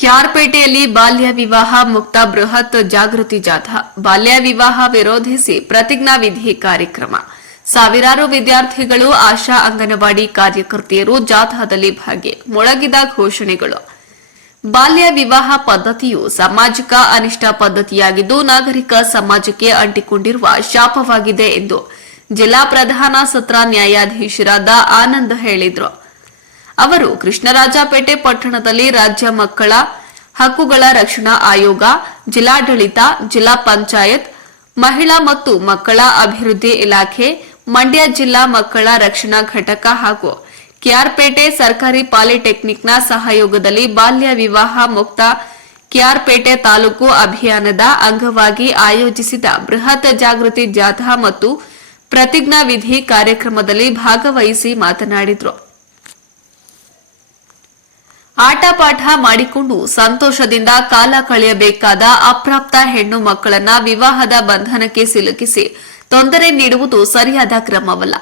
ಕ್ಯಾರ್ಪೇಟೆಯಲ್ಲಿ ಬಾಲ್ಯ ವಿವಾಹ ಮುಕ್ತ ಬೃಹತ್ ಜಾಗೃತಿ ಜಾಥಾ. ಬಾಲ್ಯ ವಿವಾಹ ವಿರೋಧಿಸಿ ಪ್ರತಿಜ್ಞಾ ವಿಧಿ ಕಾರ್ಯಕ್ರಮ. ಸಾವಿರಾರು ವಿದ್ಯಾರ್ಥಿಗಳು ಆಶಾ ಅಂಗನವಾಡಿ ಕಾರ್ಯಕರ್ತೆಯರು ಜಾಥಾದಲ್ಲಿ ಭಾಗಿ ಮೊಳಗಿದ ಘೋಷಣೆಗಳು. ಬಾಲ್ಯ ವಿವಾಹ ಪದ್ಧತಿಯು ಸಾಮಾಜಿಕ ಅನಿಷ್ಟ ಪದ್ಧತಿಯಾಗಿದ್ದು ನಾಗರಿಕ ಸಮಾಜಕ್ಕೆ ಅಂಟಿಕೊಂಡಿರುವ ಶಾಪವಾಗಿದೆ ಎಂದು ಜಿಲ್ಲಾ ಪ್ರಧಾನ ಸತ್ರ ನ್ಯಾಯಾಧೀಶರಾದ ಆನಂದ್ ಹೇಳಿದರು. ಅವರು ಕೃಷ್ಣರಾಜಪೇಟೆ ಪಟ್ಟಣದಲ್ಲಿ ರಾಜ್ಯ ಮಕ್ಕಳ ಹಕ್ಕುಗಳ ರಕ್ಷಣಾ ಆಯೋಗ, ಜಿಲ್ಲಾಡಳಿತ, ಜಿಲ್ಲಾ ಪಂಚಾಯತ್, ಮಹಿಳಾ ಮತ್ತು ಮಕ್ಕಳ ಅಭಿವೃದ್ಧಿ ಇಲಾಖೆ, ಮಂಡ್ಯ ಜಿಲ್ಲಾ ಮಕ್ಕಳ ರಕ್ಷಣಾ ಘಟಕ ಹಾಗೂ ಕೆಆರ್ಪೇಟೆ ಸರ್ಕಾರಿ ಪಾಲಿಟೆಕ್ನಿಕ್ನ ಸಹಯೋಗದಲ್ಲಿ ಬಾಲ್ಯ ವಿವಾಹ ಮುಕ್ತ ಕೆಆರ್ಪೇಟೆ ತಾಲೂಕು ಅಭಿಯಾನದ ಅಂಗವಾಗಿ ಆಯೋಜಿಸಿದ ಬೃಹತ್ ಜಾಗೃತಿ ಜಾಥಾ ಮತ್ತು ಪ್ರತಿಜ್ಞಾ ವಿಧಿ ಕಾರ್ಯಕ್ರಮದಲ್ಲಿ ಭಾಗವಹಿಸಿ ಮಾತನಾಡಿದರು. ಆಟ ಪಾಠ ಮಾಡಿಕೊಂಡು ಸಂತೋಷದಿಂದ ಕಾಲ ಕಳೆಯಬೇಕಾದ ಅಪ್ರಾಪ್ತ ಹೆಣ್ಣು ಮಕ್ಕಳನ್ನ ವಿವಾಹದ ಬಂಧನಕ್ಕೆ ಸಿಲುಕಿಸಿ ತೊಂದರೆ ನೀಡುವುದು ಸರಿಯಾದ ಕ್ರಮವಲ್ಲ.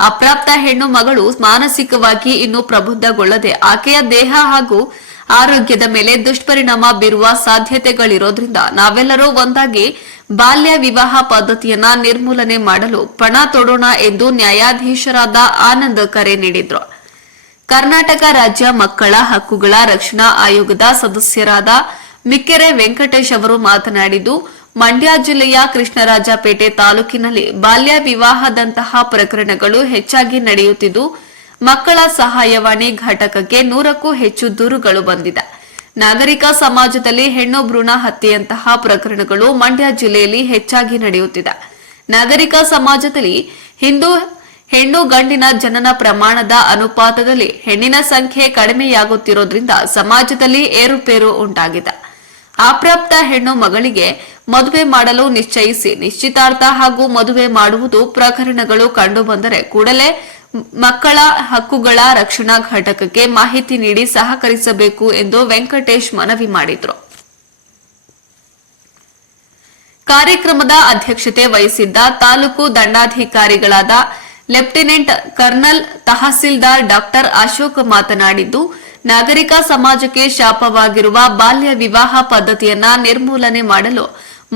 ಅಪ್ರಾಪ್ತ ಹೆಣ್ಣು ಮಗಳು ಮಾನಸಿಕವಾಗಿ ಇನ್ನೂ ಪ್ರಬುದ್ಧಗೊಳ್ಳದೆ ಆಕೆಯ ದೇಹ ಹಾಗೂ ಆರೋಗ್ಯದ ಮೇಲೆ ದುಷ್ಪರಿಣಾಮ ಬೀರುವ ಸಾಧ್ಯತೆಗಳಿರೋದ್ರಿಂದ ನಾವೆಲ್ಲರೂ ಒಂದಾಗಿ ಬಾಲ್ಯ ವಿವಾಹ ಪದ್ಧತಿಯನ್ನ ನಿರ್ಮೂಲನೆ ಮಾಡಲು ಪಣ ತೊಡೋಣ ಎಂದು ನ್ಯಾಯಾಧೀಶರಾದ ಆನಂದ್ ಕರೆ ನೀಡಿದ್ರು. ಕರ್ನಾಟಕ ರಾಜ್ಯ ಮಕ್ಕಳ ಹಕ್ಕುಗಳ ರಕ್ಷಣಾ ಆಯೋಗದ ಸದಸ್ಯರಾದ ಮಿಕ್ಕೆರೆ ವೆಂಕಟೇಶ್ ಅವರು ಮಾತನಾಡಿದ್ದು, ಮಂಡ್ಯ ಜಿಲ್ಲೆಯ ಕೃಷ್ಣರಾಜಪೇಟೆ ತಾಲೂಕಿನಲ್ಲಿ ಬಾಲ್ಯ ವಿವಾಹದಂತಹ ಪ್ರಕರಣಗಳು ಹೆಚ್ಚಾಗಿ ನಡೆಯುತ್ತಿದ್ದು, ಮಕ್ಕಳ ಸಹಾಯವಾಣಿ ಘಟಕಕ್ಕೆ ನೂರಕ್ಕೂ ಹೆಚ್ಚು ದೂರುಗಳು ಬಂದಿದೆ. ನಾಗರಿಕ ಸಮಾಜದಲ್ಲಿ ಹೆಣ್ಣು ಭ್ರೂಣ ಹತ್ಯೆಯಂತಹ ಪ್ರಕರಣಗಳು ಮಂಡ್ಯ ಜಿಲ್ಲೆಯಲ್ಲಿ ಹೆಚ್ಚಾಗಿ ನಡೆಯುತ್ತಿದೆ. ನಾಗರಿಕ ಸಮಾಜದಲ್ಲಿ ಹಿಂದೂ ಹೆಣ್ಣು ಗಂಡಿನ ಜನನ ಪ್ರಮಾಣದ ಅನುಪಾತದಲ್ಲಿ ಹೆಣ್ಣಿನ ಸಂಖ್ಯೆ ಕಡಿಮೆಯಾಗುತ್ತಿರೋದ್ರಿಂದ ಸಮಾಜದಲ್ಲಿ ಏರುಪೇರು ಉಂಟಾಗಿದೆ. ಅಪ್ರಾಪ್ತ ಹೆಣ್ಣು ಮಗಳಿಗೆ ಮದುವೆ ಮಾಡಲು ನಿಶ್ಚಯಿಸಿ ನಿಶ್ಚಿತಾರ್ಥ ಹಾಗೂ ಮದುವೆ ಮಾಡುವುದು ಪ್ರಕರಣಗಳು ಕಂಡುಬಂದರೆ ಕೂಡಲೇ ಮಕ್ಕಳ ಹಕ್ಕುಗಳ ರಕ್ಷಣಾ ಘಟಕಕ್ಕೆ ಮಾಹಿತಿ ನೀಡಿ ಸಹಕರಿಸಬೇಕು ಎಂದು ವೆಂಕಟೇಶ್ ಮನವಿ ಮಾಡಿದರು. ಕಾರ್ಯಕ್ರಮದ ಅಧ್ಯಕ್ಷತೆ ವಹಿಸಿದ್ದ taluk ದಂಡಾಧಿಕಾರಿಗಳಾದ lieutenant colonel tahsildar doctor Ashok ಮಾತನಾಡಿದ್ದು, ನಾಗರಿಕ ಸಮಾಜಕ್ಕೆ ಶಾಪವಾಗಿರುವ ಬಾಲ್ಯ ವಿವಾಹ ಪದ್ಧತಿಯನ್ನ ನಿರ್ಮೂಲನೆ ಮಾಡಲು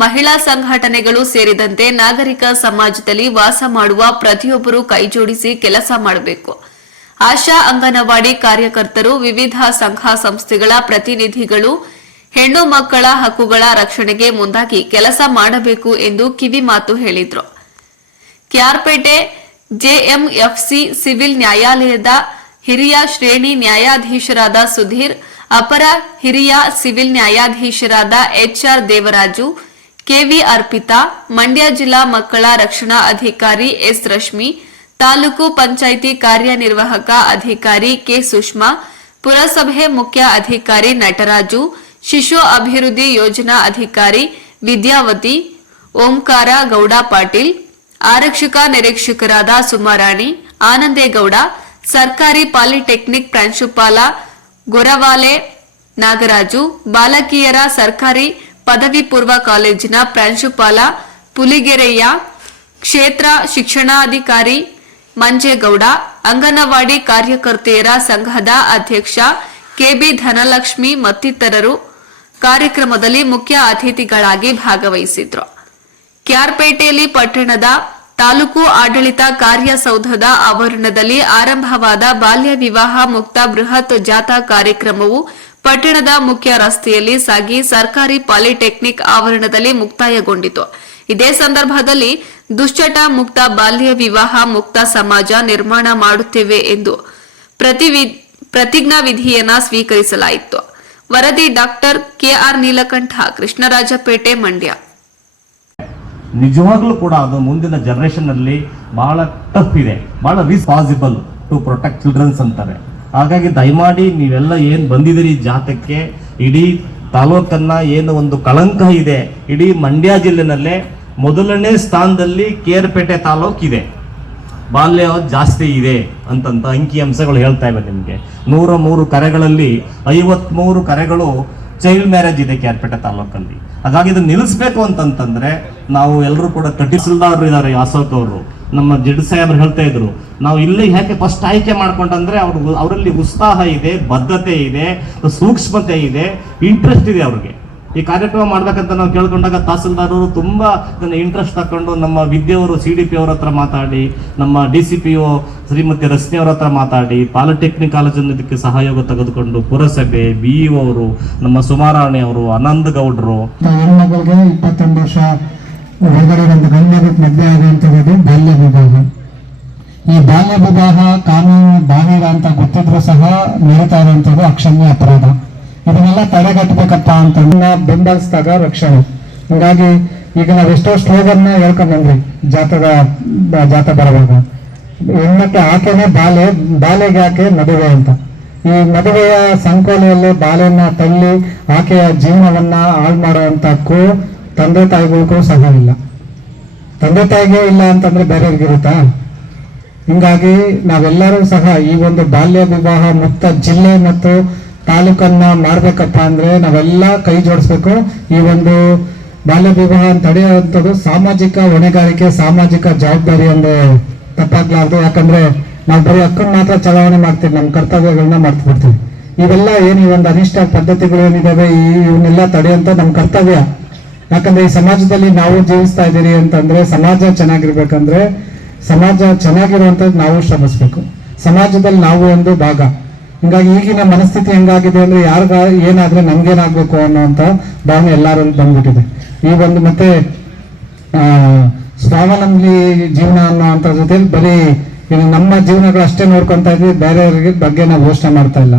ಮಹಿಳಾ ಸಂಘಟನೆಗಳು ಸೇರಿದಂತೆ ನಾಗರಿಕ ಸಮಾಜದಲ್ಲಿ ವಾಸ ಮಾಡುವ ಪ್ರತಿಯೊಬ್ಬರು ಕೈಜೋಡಿಸಿ ಕೆಲಸ ಮಾಡಬೇಕು. ಆಶಾ ಅಂಗನವಾಡಿ ಕಾರ್ಯಕರ್ತರು, ವಿವಿಧ ಸಂಘ ಸಂಸ್ಥೆಗಳ ಪ್ರತಿನಿಧಿಗಳು, ಹೆಣ್ಣು ಮಕ್ಕಳ ಹಕ್ಕುಗಳ ರಕ್ಷಣೆಗೆ ಮುಂದಾಗಿ ಕೆಲಸ ಮಾಡಬೇಕು ಎಂದು ಕಿವಿಮಾತು ಹೇಳಿದರು. ಕ್ಯಾರ್ಪೇಟೆ ಜೆಎಂಎಫ್ಸಿ ಸಿವಿಲ್ ನ್ಯಾಯಾಲಯದ ಹಿರಿಯ ಶ್ರೇಣಿ ನ್ಯಾಯಾಧೀಶರಾದ ಸುಧೀರ್, ಅಪರ ಹಿರಿಯ ಸಿವಿಲ್ ನ್ಯಾಯಾಧೀಶರಾದ H R Devaraju K V Arpita Mandya ಜಿಲ್ಲಾ ಮಕ್ಕಳ ರಕ್ಷಣಾ ಅಧಿಕಾರಿ ಎಸ್ ರಶ್ಮಿ, ತಾಲೂಕು ಪಂಚಾಯಿತಿ ಕಾರ್ಯನಿರ್ವಾಹಕ ಅಧಿಕಾರಿ ಕೆ ಸುಷ್ಮಾ, ಪುರಸಭೆ ಮುಖ್ಯ ಅಧಿಕಾರಿ ನಟರಾಜು, ಶಿಶು ಅಭಿವೃದ್ಧಿ ಯೋಜನಾ ಅಧಿಕಾರಿ ವಿದ್ಯಾವತಿ, ಓಂಕಾರ ಗೌಡ ಪಾಟೀಲ್ ಆರಕ್ಷಕ ನಿರೀಕ್ಷಕರಾದ ಸುಮಾರಾಣಿ, ಆನಂದೇಗೌಡ, ಸರ್ಕಾರಿ ಪಾಲಿಟೆಕ್ನಿಕ್ ಪ್ರಾಂಶುಪಾಲ ಗೊರವಾಲೆ, ನಾಗರಾಜು, ಬಾಲಕಿಯರ ಸರ್ಕಾರಿ ಪದವಿ ಪೂರ್ವ ಕಾಲೇಜಿನ ಪ್ರಾಂಶುಪಾಲ ಪುಲಿಗೆರೆಯ ಕ್ಷೇತ್ರ ಶಿಕ್ಷಣಾಧಿಕಾರಿ ಮಂಜೇಗೌಡ, ಅಂಗನವಾಡಿ ಕಾರ್ಯಕರ್ತೆಯರ ಸಂಘದ ಅಧ್ಯಕ್ಷ ಕೆಬಿ ಧನಲಕ್ಷ್ಮಿ ಮತ್ತಿತರರು ಕಾರ್ಯಕ್ರಮದಲ್ಲಿ ಮುಖ್ಯ ಅತಿಥಿಗಳಾಗಿ ಭಾಗವಹಿಸಿದ್ರು. ಕ್ಯಾರ್ಪೇಟೆಯಲ್ಲಿ ಪಟ್ಟಣದ ತಾಲೂಕು ಆಡಳಿತ ಕಾರ್ಯಸೌಧದ ಆವರಣದಲ್ಲಿ ಆರಂಭವಾದ ಬಾಲ್ಯ ವಿವಾಹ ಮುಕ್ತ ಬೃಹತ್ ಜಾಥಾ ಕಾರ್ಯಕ್ರಮವು ಪಟ್ಟಣದ ಮುಖ್ಯ ರಸ್ತೆಯಲ್ಲಿ ಸಾಗಿ ಸರ್ಕಾರಿ ಪಾಲಿಟೆಕ್ನಿಕ್ ಆವರಣದಲ್ಲಿ ಮುಕ್ತಾಯಗೊಂಡಿತು. ಇದೇ ಸಂದರ್ಭದಲ್ಲಿ ದುಶ್ಚಟ ಮುಕ್ತ ಬಾಲ್ಯ ವಿವಾಹ ಮುಕ್ತ ಸಮಾಜ ನಿರ್ಮಾಣ ಮಾಡುತ್ತೇವೆ ಎಂದು ಪ್ರತಿಜ್ಞಾ ವಿಧಿಯನ್ನ ಸ್ವೀಕರಿಸಲಾಯಿತು. ವರದಿ ಡಾಕ್ಟರ್ ಕೆಆರ್ ನೀಲಕಂಠ, ಕೃಷ್ಣರಾಜಪೇಟೆ, ಮಂಡ್ಯ. ನಿಜವಾಗ್ಲೂ ಕೂಡ ಅದು ಮುಂದಿನ ಜನರೇಷನ್ ಅಲ್ಲಿ ಬಹಳ ಟಫ್ ಇದೆ. ಬಹಳ ರಿಸ್ಪಾಸಿಬಲ್ ಟು ಪ್ರೊಟೆಕ್ಟ್ ಚಿಲ್ಡ್ರನ್ಸ್ ಅಂತಾರೆ ಹಾಗಾಗಿ ದಯಮಾಡಿ ನೀವೆಲ್ಲ ಏನು ಬಂದಿದ್ದೀರಿ ಜಾತಕ್ಕೆ, ಇಡೀ ತಾಲೂಕನ್ನ ಏನು ಒಂದು ಕಳಂಕ ಇದೆ, ಇಡೀ ಮಂಡ್ಯ ಜಿಲ್ಲೆನಲ್ಲೇ ಮೊದಲನೇ ಸ್ಥಾನದಲ್ಲಿ ಕೇರ್ಪೇಟೆ ತಾಲೂಕ್ ಇದೆ. ಬಾಲ್ಯ ಜಾಸ್ತಿ ಇದೆ ಅಂತಂತ ಅಂಕಿ ಅಂಶಗಳು ಹೇಳ್ತಾ ಇವೆ ನಿಮಗೆ. ನೂರ ಮೂರು ಕರೆಗಳಲ್ಲಿ ಐವತ್ಮೂರು ಕರೆಗಳು ಚೈಲ್ಡ್ ಮ್ಯಾರೇಜ್ ಇದೆ ಕೇರ್ಪೇಟೆ ತಾಲೂಕಲ್ಲಿ. ಹಾಗಾಗಿ ಇದನ್ನು ನಿಲ್ಲಿಸ್ಬೇಕು ಅಂತಂತಂದ್ರೆ ನಾವು ಎಲ್ಲರೂ ಕೂಡ ತಹಸೀಲ್ದಾರ್ ಇದ್ದಾರೆ ಅಶೋಕ್ ಅವರು. ನಮ್ಮ ಜಡ್ ಸಾಹೇಬ್ರು ಹೇಳ್ತಾ ಇದ್ರು, ನಾವು ಇಲ್ಲಿ ಯಾಕೆ ಫಸ್ಟ್ ಆಯ್ಕೆ ಮಾಡ್ಕೊಂಡಂದ್ರೆ ಅವ್ರು ಅವರಲ್ಲಿ ಉತ್ಸಾಹ ಇದೆ, ಬದ್ಧತೆ ಇದೆ, ಸೂಕ್ಷ್ಮತೆ ಇದೆ ಇಂಟ್ರೆಸ್ಟ್ ಇದೆ ಅವ್ರಿಗೆ. ಈ ಕಾರ್ಯಕ್ರಮ ಮಾಡ್ಬೇಕಂತ ನಾವು ಕೇಳ್ಕೊಂಡಾಗ ತಹಸೀಲ್ದಾರ್ ಅವರು ತುಂಬಾ ಇಂಟ್ರೆಸ್ಟ್ ತಕೊಂಡು ನಮ್ಮ ವಿದ್ಯೆಯವರು ಸಿ ಡಿ ಪಿ ಅವ್ರ ಹತ್ರ ಮಾತಾಡಿ, ನಮ್ಮ D C P O Shrimati Rashmi ಅವ್ರ ಹತ್ರ ಮಾತಾಡಿ ಪಾಲಿಟೆಕ್ನಿಕ್ ಕಾಲೇಜನ್ನು ಇದಕ್ಕೆ ಸಹಯೋಗ ತೆಗೆದುಕೊಂಡು ಪುರಸಭೆ ಬಿ ಅವರು, ನಮ್ಮ ಸುಮಾರಾಣಿ ಅವರು ಆನಂದ್ ಗೌಡ್ರು. ಇಪ್ಪತ್ತೊಂದು ವರ್ಷ ಒಳಗಡೆ ಒಂದು ಗಂಡು ಮದುವೆ ಆಗುವಂಥದ್ದು ಬಾಲ್ಯ ವಿವಾಹ. ಈ ಬಾಲ್ಯ ವಿವಾಹ ಕಾನೂನು ಬಾಹಿರ ಅಂತ ಗೊತ್ತಿದ್ರು ಸಹ ನಡೀತಾ ಇರುವಂಥದ್ದು ಅಕ್ಷಮ್ಯ ಅಪರಾಧ. ಇದನ್ನೆಲ್ಲ ತಡೆಗಟ್ಟಬೇಕಪ್ಪ ಅಂತಂದ್ರೆ ಬೆಂಬಲಿಸಿದಾಗ ರಕ್ಷಣೆ. ಹೀಗಾಗಿ ಈಗ ನಾವು ಎಷ್ಟೋ ಸ್ಲೋಗನ್ನ ಹೇಳ್ಕೊಂಡ್ ಬಂದ್ರಿ ಜಾತದ, ಜಾತ ಬರುವಾಗ. ಹೆಣ್ಮಕ್ಳು ಆಕೆನೆ ಬಾಲೆ ಬಾಲೆಗೆ ಆಕೆ ಮದುವೆ ಅಂತ. ಈ ಮದುವೆಯ ಸಂಕೋಲೆಯಲ್ಲಿ ಬಾಲೆಯನ್ನ ತಳ್ಳಿ ಆಕೆಯ ಜೀವನವನ್ನ ಹಾಳು ಮಾಡುವಂತ ಹಕ್ಕು ತಂದೆ ತಾಯಿಗಳಿಗೂ ಸಹ ಇಲ್ಲ ತಂದೆ ತಾಯಿಗೆ ಇಲ್ಲ ಅಂತಂದ್ರೆ ಬೇರೆಯವ್ರಿಗಿರುತ್ತಾ ಹಿಂಗಾಗಿ ನಾವೆಲ್ಲರೂ ಸಹ ಈ ಒಂದು ಬಾಲ್ಯ ವಿವಾಹ ಮುಕ್ತ ಜಿಲ್ಲೆ ಮತ್ತು ತಾಲೂಕನ್ನ ಮಾಡ್ಬೇಕಪ್ಪ ಅಂದ್ರೆ ನಾವೆಲ್ಲ ಕೈ ಜೋಡಿಸ್ಬೇಕು. ಈ ಒಂದು ಬಾಲ್ಯ ವಿವಾಹ ತಡೆಯುವಂಥದ್ದು ಸಾಮಾಜಿಕ ಹೊಣೆಗಾರಿಕೆ, ಸಾಮಾಜಿಕ ಜವಾಬ್ದಾರಿ ಅಂದ್ರೆ ತಪ್ಪಾಗ್ಲಾರ್ದು. ಯಾಕಂದ್ರೆ ನಾವು ಬರೀ ಅಕ್ಕನ ಮಾತ್ರ ಚಲಾವಣೆ ಮಾಡ್ತೀವಿ ನಮ್ಮ ಕರ್ತವ್ಯಗಳನ್ನ ಮಾಡ್ತಿರ್ತೀವಿ ಬಿಡ್ತೀವಿ ಇವೆಲ್ಲ ಏನು ಈ ಒಂದು ಅನಿಷ್ಟ ಪದ್ಧತಿಗಳು ಏನಿದಾವೆ, ಈ ಇವನ್ನೆಲ್ಲ ತಡೆಯುವಂತ ನಮ್ಮ ಕರ್ತವ್ಯ. ಯಾಕಂದ್ರೆ ಈ ಸಮಾಜದಲ್ಲಿ ನಾವು ಜೀವಿಸ್ತಾ ಇದ್ದೀರಿ ಅಂತಂದ್ರೆ ಸಮಾಜ ಚೆನ್ನಾಗಿರ್ಬೇಕಂದ್ರೆ ಸಮಾಜ ಚೆನ್ನಾಗಿರುವಂತದ್ದು ನಾವು ಶ್ರಮಿಸ್ಬೇಕು. ಸಮಾಜದಲ್ಲಿ ನಾವು ಒಂದು ಭಾಗ. ಹಿಂಗಾಗಿ ಈಗಿನ ಮನಸ್ಥಿತಿ ಹೆಂಗಾಗಿದೆ ಅಂದ್ರೆ ಯಾರಿಗ ಏನಾದ್ರೆ ನಮ್ಗೇನಾಗ್ಬೇಕು ಅನ್ನೋಂತ ಭಾವನೆ ಎಲ್ಲಾರಲ್ಲಿ ಬಂದ್ಬಿಟ್ಟಿದೆ. ಈ ಒಂದು ಮತ್ತೆ ಸ್ವಾವಲಂಬಿ ಜೀವನ ಅನ್ನೋಂಥ ಜೊತೆಲಿ ಬರೀ ಇನ್ನು ನಮ್ಮ ಜೀವನಗಳು ಅಷ್ಟೇ ನೋಡ್ಕೊಂತ ಇದ್ವಿ, ಬೇರೆಯವರಿಗೆ ಬಗ್ಗೆ ನಾವು ಯೋಚನೆ ಮಾಡ್ತಾ ಇಲ್ಲ.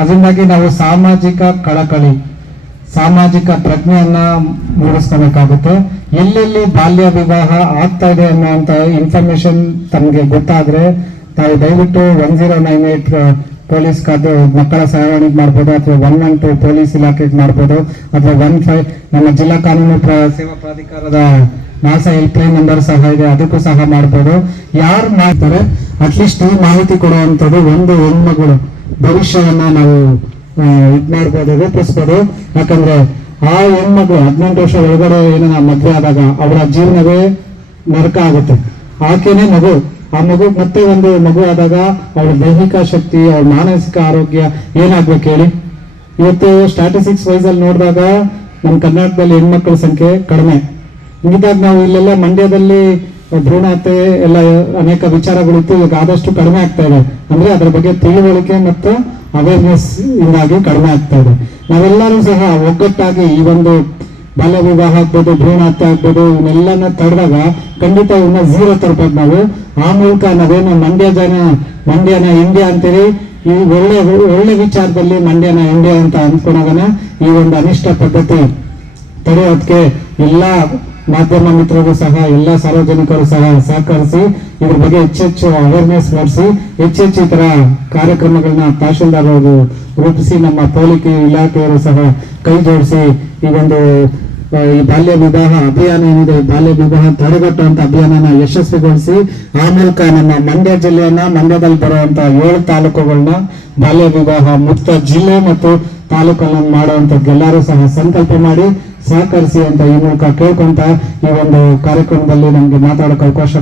ಅದರಿಂದಾಗಿ ನಾವು ಸಾಮಾಜಿಕ ಕಳಕಳಿ ಸಾಮಾಜಿಕ ಪ್ರಜ್ಞೆಯನ್ನ ಮೂಡಿಸ್ಕೋಬೇಕಾಗುತ್ತೆ. ಎಲ್ಲೆಲ್ಲಿ ಬಾಲ್ಯ ವಿವಾಹ ಆಗ್ತಾ ಇದೆ ಅನ್ನೋಂಥ ಇನ್ಫಾರ್ಮೇಶನ್ ತಮಗೆ ಗೊತ್ತಾದ್ರೆ ತಾವು ದಯವಿಟ್ಟು one zero nine eight police ಖಾತೆ ಮಕ್ಕಳ ಸಹಾಯವಾಣಿಗೆ ಮಾಡ್ಬೋದು ಅಥವಾ ಒನ್ ಒನ್ ಟು ಪೊಲೀಸ್ ಇಲಾಖೆಗೆ ಮಾಡ್ಬೋದು ಅಥವಾ ಒನ್ ಫೈವ್ ನಮ್ಮ ಜಿಲ್ಲಾ ಕಾನೂನು ಸೇವಾ ಪ್ರಾಧಿಕಾರದ ಮಾಸ ಹೆಲ್ಪ್ ಲೈನ್ ನಂಬರ್ ಸಹ ಇದೆ, ಅದಕ್ಕೂ ಸಹ ಮಾಡ್ಬೋದು. ಯಾರು ಮಾಡ್ತಾರೆ ಅಟ್ಲೀಸ್ಟ್ ಈ ಮಾಹಿತಿ ಕೊಡುವಂಥದ್ದು ಒಂದು ಹೆಣ್ಮಗಳು ಭವಿಷ್ಯವನ್ನ ನಾವು ಇದ್ ಮಾಡ್ಬೋದು, ರೂಪಿಸ್ಬೋದು. ಯಾಕಂದ್ರೆ ಆ ಹೆಣ್ಮಕ್ಳು ಹದಿನೆಂಟು ವರ್ಷ ಒಳಗಡೆ ಏನೋ ಮದ್ವೆ ಆದಾಗ ಅವರ ಜೀವನವೇ ನರಕ ಆಗುತ್ತೆ. ಆಕೆನೆ ಮಗು. ಆ ಮಗು ಮತ್ತೆ ಒಂದು ಮಗು ಆದಾಗ ಅವಳ ದೈಹಿಕ ಶಕ್ತಿ ಅವಳ ಮಾನಸಿಕ ಆರೋಗ್ಯ ಏನಾಗ್ಬೇಕು ಹೇಳಿ? ಇವತ್ತು ಸ್ಟಾಟಿಸ್ಟಿಕ್ಸ್ ವೈಸ್ ಅಲ್ಲಿ ನೋಡಿದಾಗ ನಮ್ಮ ಕರ್ನಾಟಕದಲ್ಲಿ ಹೆಣ್ಮಕ್ಳ ಸಂಖ್ಯೆ ಕಡಿಮೆ. ಇದಾಗ ನಾವು ಇಲ್ಲೆಲ್ಲ ಮಂಡ್ಯದಲ್ಲಿ ಭ್ರೂಣ ಎಲ್ಲ ಅನೇಕ ವಿಚಾರಗಳಿತ್ತು ಇವಾಗ ಆದಷ್ಟು ಕಡಿಮೆ ಆಗ್ತಾ ಇದೆ. ಅಂದ್ರೆ ಅದ್ರ ಬಗ್ಗೆ ತಿಳುವಳಿಕೆ ಮತ್ತು ಅವೇರ್ನೆಸ್ ಇಂದಾಗಿ ಕಡಿಮೆ ಆಗ್ತಾ ಇದೆ ನಾವೆಲ್ಲರೂ ಸಹ ಒಗ್ಗಟ್ಟಾಗಿ ಈ ಒಂದು ಬಾಲ್ಯ ವಿವಾಹ ಆಗ್ಬೋದು ಭ್ರೂಣ ಹತ್ಯೆ ಆಗ್ಬೋದು, ಇವನ್ನೆಲ್ಲನ ತಡೆದಾಗ ಖಂಡಿತ ಇವನ್ನ ಝೀರೋ ತರ್ಬೇಕು ನಾವು. ಆ ಮೂಲಕ ನಾವೇನು ಮಂಡ್ಯ ಜನ ಮಂಡ್ಯನ ಇಂಡಿಯಾ ಅಂತೀರಿ ಈ ಒಳ್ಳೆ ಒಳ್ಳೆ ವಿಚಾರದಲ್ಲಿ ಮಂಡ್ಯನ ಇಂಡಿಯಾ ಅಂತ ಅಂದ್ಕೊಂಡಾಗನ ಈ ಒಂದು ಅನಿಷ್ಟ ಪದ್ಧತಿ ತಡೆಯೋದಕ್ಕೆ ಎಲ್ಲ ಮಾಧ್ಯಮ ಮಿತ್ರರು ಸಹ, ಎಲ್ಲ ಸಾರ್ವಜನಿಕರು ಸಹ ಸಹಕರಿಸಿ, ಇದ್ರ ಬಗ್ಗೆ ಹೆಚ್ಚೆಚ್ಚು ಅವೇರ್ನೆಸ್ ಮೂಡಿಸಿ ಹೆಚ್ಚೆಚ್ಚು ಈ ತರ ಕಾರ್ಯಕ್ರಮಗಳನ್ನ ತಹಶೀಲ್ದಾರ್ ಅವರು ರೂಪಿಸಿ, ನಮ್ಮ ಪೋಲಿಕೆ ಇಲಾಖೆಯವರು ಸಹ ಕೈ ಜೋಡಿಸಿ ಈ ಒಂದು ಈ ಬಾಲ್ಯ ವಿವಾಹ ಅಭಿಯಾನ ಏನಿದೆ ಬಾಲ್ಯ ವಿವಾಹ ತಡೆಗಟ್ಟುವಂತ ಅಭಿಯಾನನ ಯಶಸ್ವಿಗೊಳಿಸಿ, ಆ ಮೂಲಕ ನಮ್ಮ ಮಂಡ್ಯ ಜಿಲ್ಲೆಯನ್ನ, ಮಂಡ್ಯದಲ್ಲಿ ಬರುವಂತ ಏಳು ತಾಲೂಕುಗಳನ್ನ ಬಾಲ್ಯ ವಿವಾಹ ಮುಕ್ತ ಜಿಲ್ಲೆ ಮತ್ತು ತಾಲೂಕನ್ನು ಮಾಡುವಂತದ್ದು ಎಲ್ಲರೂ ಸಹ ಸಂಕಲ್ಪ ಮಾಡಿ ಸಹಕರಿಸಿ ಅಂತ ಈ ಮೂಲಕ ಕೇಳ್ಕೊಂತ ಈ ಒಂದು ಕಾರ್ಯಕ್ರಮದಲ್ಲಿ ನಮಗೆ ಮಾತಾಡೋಕೆ ಅವಕಾಶ.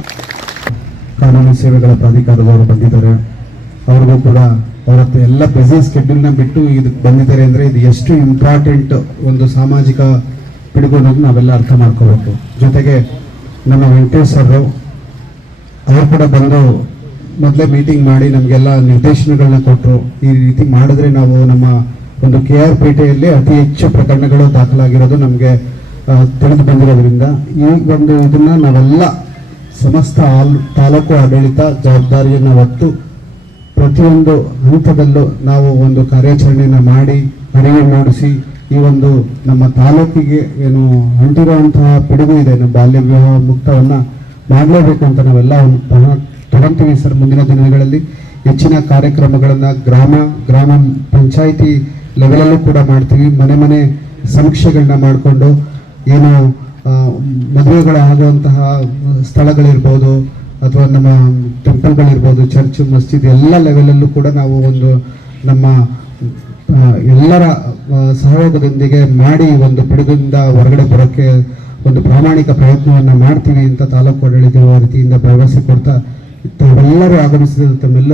ಕಾನೂನು ಸೇವೆಗಳ ಪ್ರಾಧಿಕಾರದವರು ಬಂದಿದ್ದಾರೆ. ಅವ್ರಿಗೂ ಕೂಡ ಅವರ ಎಲ್ಲ ಸ್ಕೆಡ್ಯೂಲ್ ಸ್ಕೆಡ್ಯೂಲ್ನ ಬಿಟ್ಟು ಇದಕ್ಕೆ ಬಂದಿದ್ದಾರೆ ಅಂದರೆ ಇದು ಎಷ್ಟು ಇಂಪಾರ್ಟೆಂಟ್ ಒಂದು ಸಾಮಾಜಿಕ ಪಿಡುಗು ಅನ್ನೋದು ನಾವೆಲ್ಲ ಅರ್ಥ ಮಾಡ್ಕೋಬೇಕು. ಜೊತೆಗೆ ನಮ್ಮ ವೆಂಕಟೇಶ್ ಅವರು ಅವರು ಕೂಡ ಬಂದು ಮೊದಲೇ ಮೀಟಿಂಗ್ ಮಾಡಿ ನಮಗೆಲ್ಲ ನಿರ್ದೇಶನಗಳನ್ನ ಕೊಟ್ಟರು ಈ ರೀತಿ ಮಾಡಿದ್ರೆ ನಾವು ನಮ್ಮ ಒಂದು ಕೆ ಆರ್ ಪೇಟೆಯಲ್ಲಿ ಅತಿ ಹೆಚ್ಚು ಪ್ರಕರಣಗಳು ದಾಖಲಾಗಿರೋದು ನಮಗೆ ತಿಳಿದು ಬಂದಿರೋದ್ರಿಂದ ಈ ಒಂದು ಇದನ್ನು ನಾವೆಲ್ಲ ಸಮಸ್ತ ಆಲ್- ತಾಲೂಕು ಆಡಳಿತ ಜವಾಬ್ದಾರಿಯನ್ನು ಹೊತ್ತು ಪ್ರತಿಯೊಂದು ಹಂತದಲ್ಲೂ ನಾವು ಒಂದು ಕಾರ್ಯಾಚರಣೆಯನ್ನು ಮಾಡಿ ಅರಿವು ಮೂಡಿಸಿ, ಈ ಒಂದು ನಮ್ಮ ತಾಲೂಕಿಗೆ ಏನು ಅಂಟಿರುವಂತಹ ಪಿಡುಗು ಇದೆ, ನಮ್ಮ ಬಾಲ್ಯ ವಿವಾಹ ಮುಕ್ತವನ್ನು ಮಾಡಲೇಬೇಕು ಅಂತ ನಾವೆಲ್ಲ ತಗೊಂತೀವಿ ಸರ್ ಮುಂದಿನ ದಿನಗಳಲ್ಲಿ. ಹೆಚ್ಚಿನ ಕಾರ್ಯಕ್ರಮಗಳನ್ನು ಗ್ರಾಮ ಗ್ರಾಮ ಪಂಚಾಯಿತಿ ಲೆವೆಲಲ್ಲೂ ಕೂಡ ಮಾಡ್ತೀವಿ. ಮನೆ ಮನೆ ಸಮೀಕ್ಷೆಗಳನ್ನ ಮಾಡಿಕೊಂಡು ಏನು ಮದುವೆಗಳು ಆಗುವಂತಹ ಸ್ಥಳಗಳಿರ್ಬೋದು, ಅಥವಾ ನಮ್ಮ ಟೆಂಪಲ್ಗಳಿರ್ಬೋದು, ಚರ್ಚ್, ಮಸ್ಜಿದ್ ಎಲ್ಲ ಲೆವೆಲಲ್ಲೂ ಕೂಡ ನಾವು ಒಂದು ನಮ್ಮ ಎಲ್ಲರ ಸಹಯೋಗದೊಂದಿಗೆ ಮಾಡಿ ಒಂದು ಪಿಡುಗಿಂದ ಹೊರಗಡೆ ಬರೋಕ್ಕೆ ಒಂದು ಪ್ರಾಮಾಣಿಕ ಪ್ರಯತ್ನವನ್ನು ಮಾಡ್ತೀವಿ ಅಂತ ತಾಲೂಕು ಆಡಳಿತ ರೀತಿಯಿಂದ ಭರವಸೆ ಕೊಡ್ತಾ ತಾವೆಲ್ಲರೂ ಆಗಮಿಸಿದ ತಮ್ಮೆಲ್ಲ